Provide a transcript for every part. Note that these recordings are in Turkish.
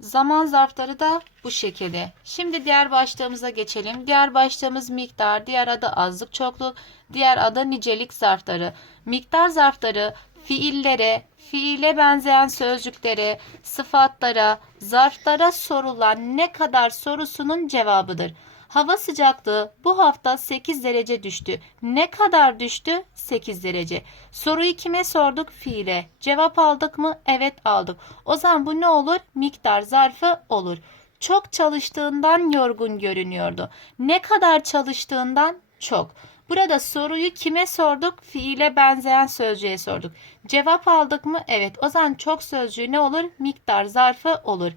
Zaman zarfları da bu şekilde. Şimdi diğer başlığımıza geçelim. Diğer başlığımız miktar, diğer adı azlık çokluk, diğer adı nicelik zarfları. Miktar zarfları fiillere, fiile benzeyen sözcüklere, sıfatlara, zarflara sorulan ne kadar sorusunun cevabıdır. Hava sıcaklığı bu hafta 8 derece düştü. Ne kadar düştü? 8 derece. Soruyu kime sorduk? Fiile. Cevap aldık mı? Evet aldık. O zaman bu ne olur? Miktar zarfı olur. Çok çalıştığından yorgun görünüyordu. Ne kadar çalıştığından çok. Burada soruyu kime sorduk? Fiile benzeyen sözcüğe sorduk. Cevap aldık mı? Evet. O zaman çok sözcüğü ne olur? Miktar zarfı olur.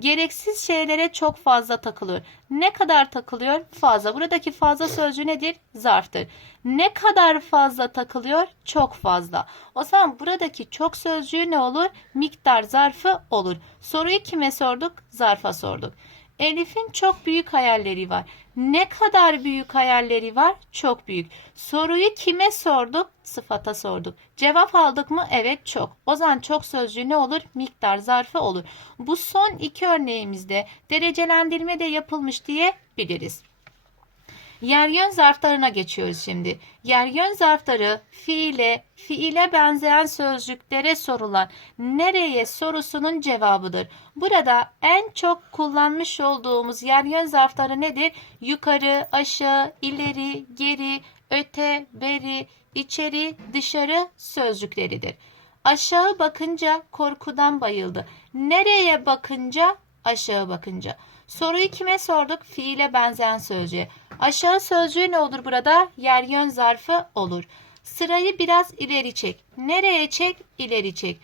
Gereksiz şeylere çok fazla takılıyor. Ne kadar takılıyor? Fazla. Buradaki fazla sözcüğü nedir? Zarftır. Ne kadar fazla takılıyor? Çok fazla. O zaman buradaki çok sözcüğü ne olur? Miktar zarfı olur. Soruyu kime sorduk? Zarfa sorduk. Elif'in çok büyük hayalleri var. Ne kadar büyük hayalleri var? Çok büyük. Soruyu kime sorduk? Sıfata sorduk. Cevap aldık mı? Evet çok. O zaman çok sözcüğü ne olur? Miktar zarfı olur. Bu son iki örneğimizde derecelendirme de yapılmış diye biliriz. Yer yön zarflarına geçiyoruz şimdi. Yer yön zarfları fiile, fiile benzeyen sözcüklere sorulan nereye sorusunun cevabıdır. Burada en çok kullanmış olduğumuz yer yön zarfları nedir? Yukarı, aşağı, ileri, geri, öte, beri, içeri, dışarı sözcükleridir. Aşağı bakınca korkudan bayıldı. Nereye bakınca? Aşağı bakınca. Soruyu kime sorduk? Fiile benzeyen sözcüğe. Aşağı sözcüğü ne olur burada? Yer yön zarfı olur. Sırayı biraz ileri çek. Nereye çek? İleri çek.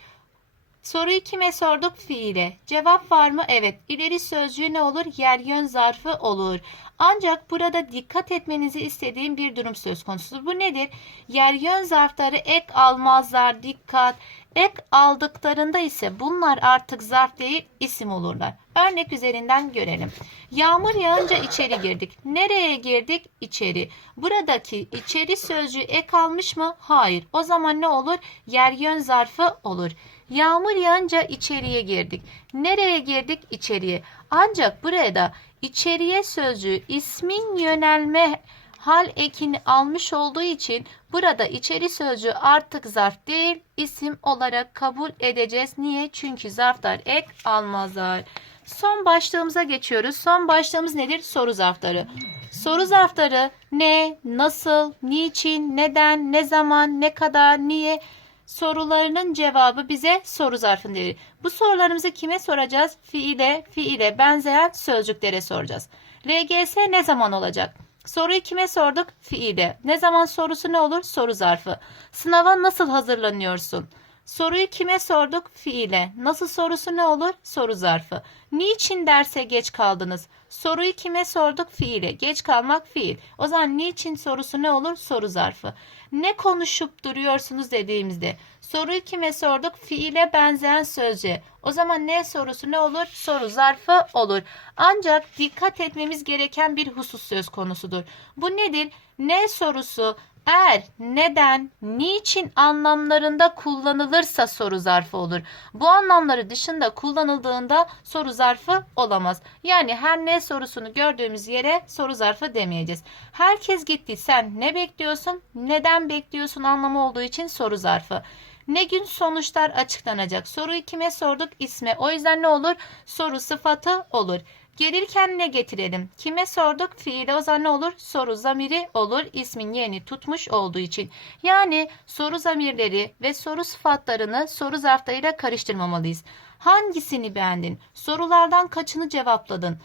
Soruyu kime sorduk? Fiile. Cevap var mı? Evet. İleri sözcüğü ne olur? Yer yön zarfı olur. Ancak burada dikkat etmenizi istediğim bir durum söz konusudur. Bu nedir? Yer yön zarfları ek almazlar. Dikkat. Ek aldıklarında ise bunlar artık zarf değil isim olurlar. Örnek üzerinden görelim. Yağmur yağınca içeri girdik. Nereye girdik? İçeri. Buradaki içeri sözcüğü ek almış mı? Hayır. O zaman ne olur? Yer yön zarfı olur. Yağmur yağınca içeriye girdik. Nereye girdik? İçeriye. Ancak burada içeriye sözcüğü ismin yönelme hal ekini almış olduğu için burada içeri sözcüğü artık zarf değil isim olarak kabul edeceğiz. Niye? Çünkü zarflar ek almazlar. Son başlığımıza geçiyoruz. Son başlığımız nedir? Soru zarfları. Soru zarfları ne, nasıl, niçin, neden, ne zaman, ne kadar, niye sorularının cevabı bize soru zarfını verir. Bu sorularımızı kime soracağız? Fiile, fiile benzeyen sözcüklere soracağız. LGS ne zaman olacak? Soruyu kime sorduk? Fiile. Ne zaman sorusu ne olur? Soru zarfı. Sınava nasıl hazırlanıyorsun? Soruyu kime sorduk? Fiile. Nasıl sorusu ne olur? Soru zarfı. Niçin derse geç kaldınız? Soruyu kime sorduk? Fiile. Geç kalmak fiil. O zaman niçin sorusu ne olur? Soru zarfı. Ne konuşup duruyorsunuz dediğimizde soruyu kime sorduk? Fiile benzeyen sözcüğe. O zaman ne sorusu ne olur? Soru zarfı olur. Ancak dikkat etmemiz gereken bir husus söz konusudur. Bu nedir? Ne sorusu eğer neden, niçin anlamlarında kullanılırsa soru zarfı olur. Bu anlamları dışında kullanıldığında soru zarfı olamaz. Yani her ne sorusunu gördüğümüz yere soru zarfı demeyeceğiz. Herkes gitti. Sen ne bekliyorsun? Neden bekliyorsun anlamı olduğu için soru zarfı. Ne gün sonuçlar açıklanacak? Soruyu kime sorduk? İsme. O yüzden ne olur? Soru sıfatı olur. Gelirken ne getirelim? Kime sorduk? Fiile o zaman ne olur? Soru zamiri olur. İsmin yerini tutmuş olduğu için. Yani soru zamirleri ve soru sıfatlarını soru zarflarıyla karıştırmamalıyız. Hangisini beğendin? Sorulardan kaçını cevapladın?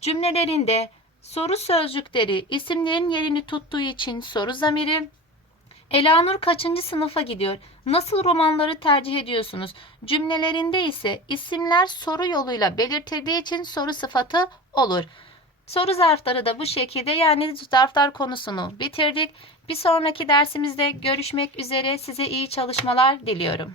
Cümlelerinde soru sözcükleri isimlerin yerini tuttuğu için soru zamiri, Elanur kaçıncı sınıfa gidiyor? Nasıl romanları tercih ediyorsunuz? Cümlelerinde ise isimler soru yoluyla belirtildiği için soru sıfatı olur. Soru zarfları da bu şekilde yani zarflar konusunu bitirdik. Bir sonraki dersimizde görüşmek üzere size iyi çalışmalar diliyorum.